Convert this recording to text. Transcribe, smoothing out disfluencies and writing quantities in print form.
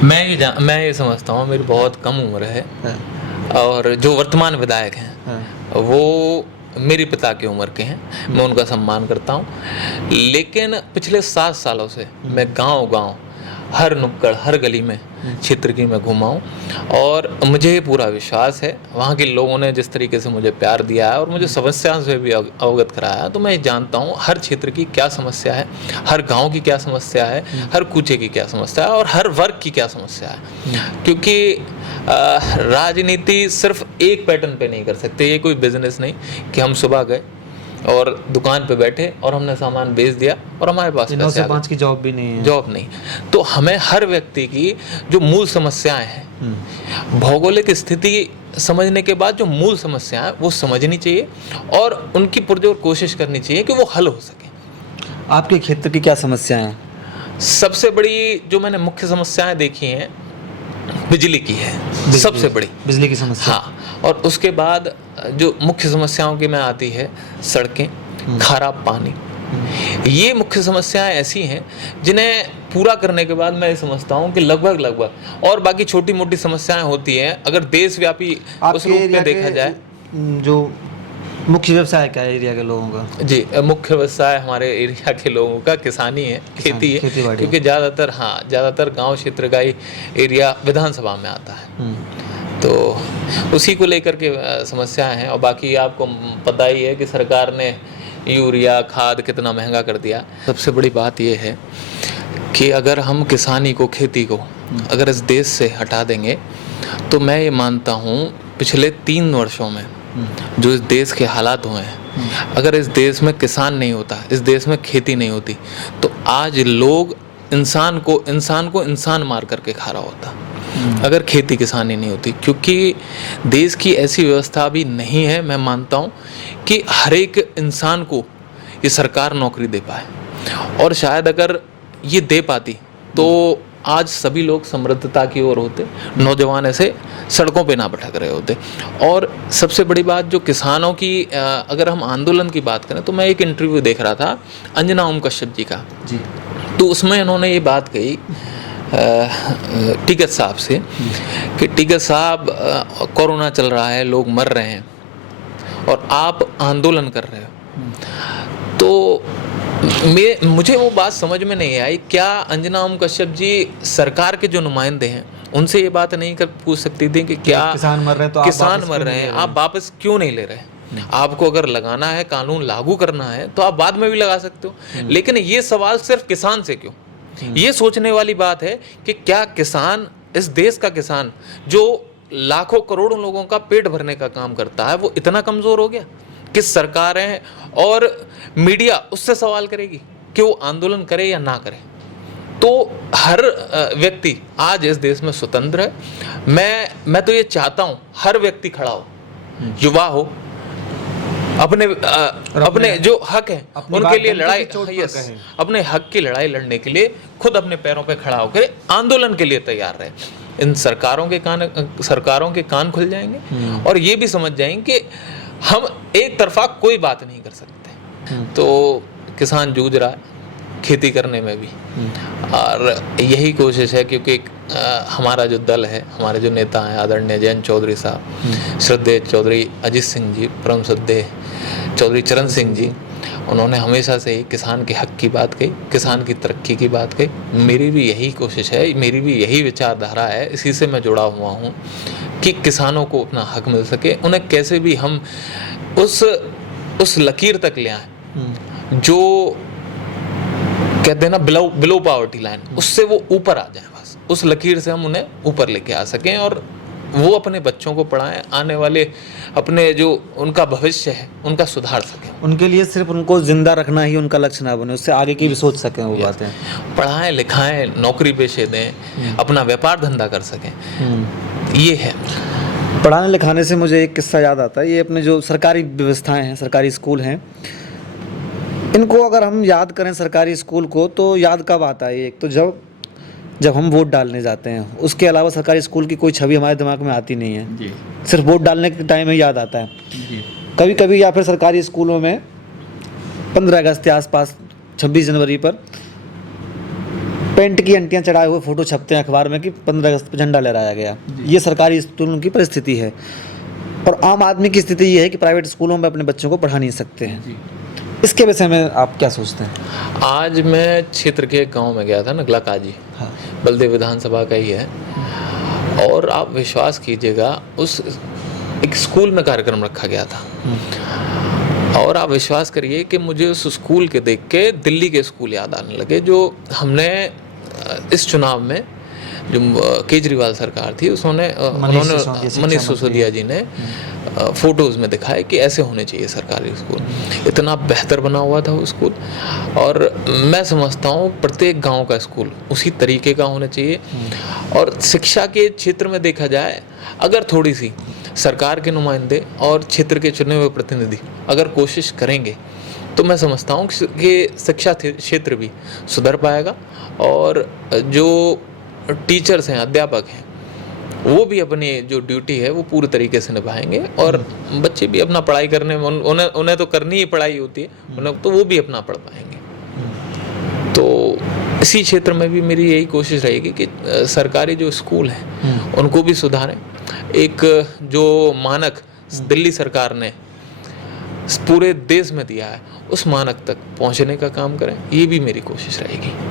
मैं ये समझता हूँ मेरी बहुत कम उम्र है, हाँ। और जो वर्तमान विधायक हैं हाँ। वो मेरे पिता की उम्र के हैं, मैं उनका सम्मान करता हूँ। लेकिन पिछले 7 सालों से मैं गांव-गांव, हर नुक्कड़, हर गली में क्षेत्र की मैं घूमा हूँ, और मुझे ये पूरा विश्वास है वहाँ के लोगों ने जिस तरीके से मुझे प्यार दिया है और मुझे समस्याओं से भी अवगत कराया है, तो मैं जानता हूँ हर क्षेत्र की क्या समस्या है, हर गांव की क्या समस्या है, हर कूचे की क्या समस्या है और हर वर्ग की क्या समस्या है। क्योंकि राजनीति सिर्फ एक पैटर्न पे नहीं कर सकते, ये कोई बिजनेस नहीं कि हम सुबह गए और दुकान पे बैठे और हमने सामान बेच दिया और हमारे पास 9 पैसे से आ गए। 5 की जॉब भी नहीं है। जॉब नहीं। तो हमें हर व्यक्ति की जो मूल समस्याएं हैं, भौगोलिक स्थिति समझने के बाद जो मूल समस्याएं हैं वो समझनी चाहिए और उनकी पुरजोर कोशिश करनी चाहिए कि वो हल हो सके। आपके क्षेत्र की क्या समस्याएं हैं? सबसे बड़ी जो मैंने मुख्य समस्याएं देखी हैं, बिजली की है सबसे बड़ी। बिजली की समस्या। हाँ, और उसके बाद जो मुख्य समस्याओं की में आती है सड़कें, खराब पानी। ये मुख्य समस्याएं ऐसी हैं जिन्हें पूरा करने के बाद मैं ये समझता हूँ कि लगभग और बाकी छोटी मोटी समस्याएं होती हैं। अगर देशव्यापी उस रूप में देखा जाए, जो मुख्य व्यवसाय क्या है एरिया के लोगों का? जी, मुख्य व्यवसाय हमारे एरिया के लोगों का किसानी है, खेती है, क्योंकि ज़्यादातर गांव क्षेत्र का ही एरिया विधानसभा में आता है। तो उसी को लेकर के समस्याएं हैं। और बाकी आपको पता ही है कि सरकार ने यूरिया खाद कितना महंगा कर दिया। सबसे बड़ी बात यह है कि अगर हम किसानी को, खेती को अगर इस देश से हटा देंगे तो मैं ये मानता हूँ पिछले 3 वर्षों में जो इस देश के हालात हुए हैं, अगर इस देश में किसान नहीं होता, इस देश में खेती नहीं होती, तो आज लोग इंसान को इंसान मार करके खा रहा होता अगर खेती किसानी नहीं होती। क्योंकि देश की ऐसी व्यवस्था अभी नहीं है, मैं मानता हूँ कि हर एक इंसान को ये सरकार नौकरी दे पाए, और शायद अगर ये दे पाती तो आज सभी लोग समृद्धता की ओर होते, नौजवान ऐसे सड़कों पे ना भटक रहे होते। और सबसे बड़ी बात जो किसानों की, अगर हम आंदोलन की बात करें तो मैं एक इंटरव्यू देख रहा था अंजना ओम कश्यप जी का जी, तो उसमें उन्होंने ये बात कही टिकैत साहब से कि टिकैत साहब, कोरोना चल रहा है, लोग मर रहे हैं और आप आंदोलन कर रहे हो। तो मुझे वो बात समझ में नहीं आई, क्या अंजना ओम कश्यप जी सरकार के जो नुमाइंदे हैं उनसे ये बात नहीं पूछ सकती थी कि क्या किसान मर रहे हैं, तो किसान मर रहे हैं, आप वापस क्यों नहीं ले रहे? आपको अगर लगाना है, कानून लागू करना है तो आप बाद में भी लगा सकते हो, लेकिन ये सवाल सिर्फ किसान से क्यों? ये सोचने वाली बात है कि क्या किसान, इस देश का किसान जो लाखों करोड़ों लोगों का पेट भरने का काम करता है, वो इतना कमजोर हो गया कि सरकारें और मीडिया उससे सवाल करेगी कि वो आंदोलन करे या ना करे? तो हर व्यक्ति आज इस देश में स्वतंत्र है। मैं तो ये चाहता हूँ हर व्यक्ति खड़ा हो, युवा हो, अपने जो हक है उनके लिए लड़ाई, अपने हक की लड़ाई लड़ने के लिए खुद अपने पैरों पे खड़ा होकर आंदोलन के लिए तैयार रहे। इन सरकारों के कान खुल जाएंगे और ये भी समझ जाएंगे कि हम एक तरफा कोई बात नहीं कर सकते। तो किसान जूझ रहा है खेती करने में भी, और यही कोशिश है, क्योंकि हमारा जो दल है, हमारे जो नेता हैं आदरणीय जयंत चौधरी साहब, श्रद्धेय चौधरी अजीत सिंह जी, परम श्रद्धेय चौधरी चरण सिंह जी, उन्होंने हमेशा से ही किसान के हक की बात कही, किसान की तरक्की की बात कही। मेरी भी यही कोशिश है, मेरी भी यही विचारधारा है, इसी से मैं जुड़ा हुआ हूँ कि किसानों को अपना हक मिल सके, उन्हें कैसे भी हम उस लकीर तक ले आए जो कहते हैं ना बिलो पॉवर्टी लाइन, उससे वो ऊपर आ जाए। बस उस लकीर से हम उन्हें ऊपर लेके आ सकें और वो अपने बच्चों को पढ़ाएं, आने वाले अपने जो उनका भविष्य है उनका सुधार सकें। उनके लिए सिर्फ उनको जिंदा रखना ही उनका लक्ष्य ना बने, उससे आगे की भी सोच सकें वो बातें। पढ़ाएं लिखाएं, नौकरी पेशे दें, अपना व्यापार धंधा कर सकें, ये है। पढ़ाने लिखाने से मुझे एक किस्सा याद आता है। ये अपने जो सरकारी व्यवस्थाएं हैं, सरकारी स्कूल हैं, इनको अगर हम याद करें सरकारी स्कूल को, तो याद कब आता है? एक तो जब हम वोट डालने जाते हैं, उसके अलावा सरकारी स्कूल की कोई छवि हमारे दिमाग में आती नहीं है जी। सिर्फ वोट डालने के टाइम में याद आता है जी। कभी कभी या फिर सरकारी स्कूलों में 15 अगस्त के आसपास, 26 जनवरी पर पेंट की अंटियां चढ़ाए हुए फोटो छपते हैं अखबार में कि 15 अगस्त पर झंडा लहराया गया। ये सरकारी स्कूलों की परिस्थिति है, और आम आदमी की स्थिति ये है कि प्राइवेट स्कूलों में अपने बच्चों को पढ़ा नहीं सकते हैं। इसके विषय में आप क्या सोचते हैं? आज मैं क्षेत्र के एक गांव में गया था, नगला काजी, हाँ। बलदेव विधानसभा का ही है, और आप विश्वास कीजिएगा उस एक स्कूल में कार्यक्रम रखा गया था, और आप विश्वास करिए कि मुझे उस स्कूल के देख के दिल्ली के स्कूल याद आने लगे, जो हमने इस चुनाव में जो केजरीवाल सरकार थी उन्होंने मनीष सिसोदिया जी ने फोटोज़ में दिखाया कि ऐसे होने चाहिए सरकारी स्कूल। इतना बेहतर बना हुआ था वो स्कूल, और मैं समझता हूँ प्रत्येक गांव का स्कूल उसी तरीके का होना चाहिए। और शिक्षा के क्षेत्र में देखा जाए, अगर थोड़ी सी सरकार के नुमाइंदे और क्षेत्र के चुने हुए प्रतिनिधि अगर कोशिश करेंगे, तो मैं समझता हूँ कि शिक्षा क्षेत्र भी सुधर पाएगा, और जो टीचर्स हैं, अध्यापक हैं, वो भी अपनी जो ड्यूटी है वो पूरी तरीके से निभाएंगे, और बच्चे भी अपना पढ़ाई करने में उन्हें तो करनी ही पढ़ाई होती है, उन्हें तो वो भी अपना पढ़ पाएंगे। तो इसी क्षेत्र में भी मेरी यही कोशिश रहेगी कि सरकारी जो स्कूल हैं उनको भी सुधारें। एक जो मानक दिल्ली सरकार ने पूरे देश में दिया है, उस मानक तक पहुंचने का काम करें, ये भी मेरी कोशिश रहेगी।